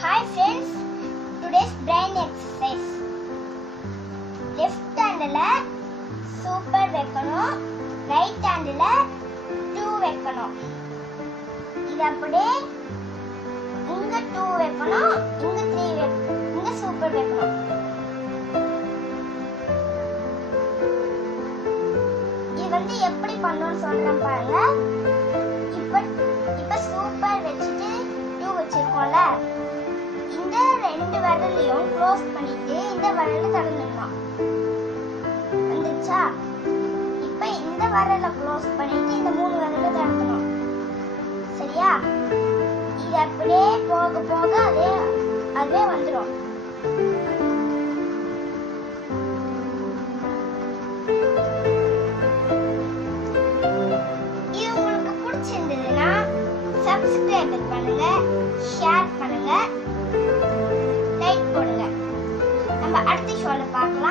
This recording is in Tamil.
Hi friends, today's brain exercise. Left hand la super வைக்கணும், right hand la 2 வைக்கணும். இது அப்படியே இங்க 2 வைக்கணும், இங்க 3 வைக்கணும், இங்க super வைக்கணும். இது வந்து எப்படி பண்ணனும்னு சொல்றேன் பாருங்க. இப்ப சூப்பர் வச்சிட்டு 2 வச்சிருக்கோம்ல, இந்த ரெண்டு விரலையும் க்ளோஸ் பண்ணிட்டு இந்த விரலை திறந்துடலாம். வந்துச்சா? இப்ப இந்த விரலை க்ளோஸ் பண்ணிட்டு இந்த 3 விரலை திறக்கணும். சரியா? இது அப்படியே போக போக அதே வந்துடும். இது உங்களுக்கு பிடிச்சிருந்ததுன்னா சப்ஸ்கிரைப் பண்ணுங்க, ஷேர் பண்ணுங்க, லைக் போடுங்க. நம்ம அடுத்த ஷோல பார்க்கலாம்.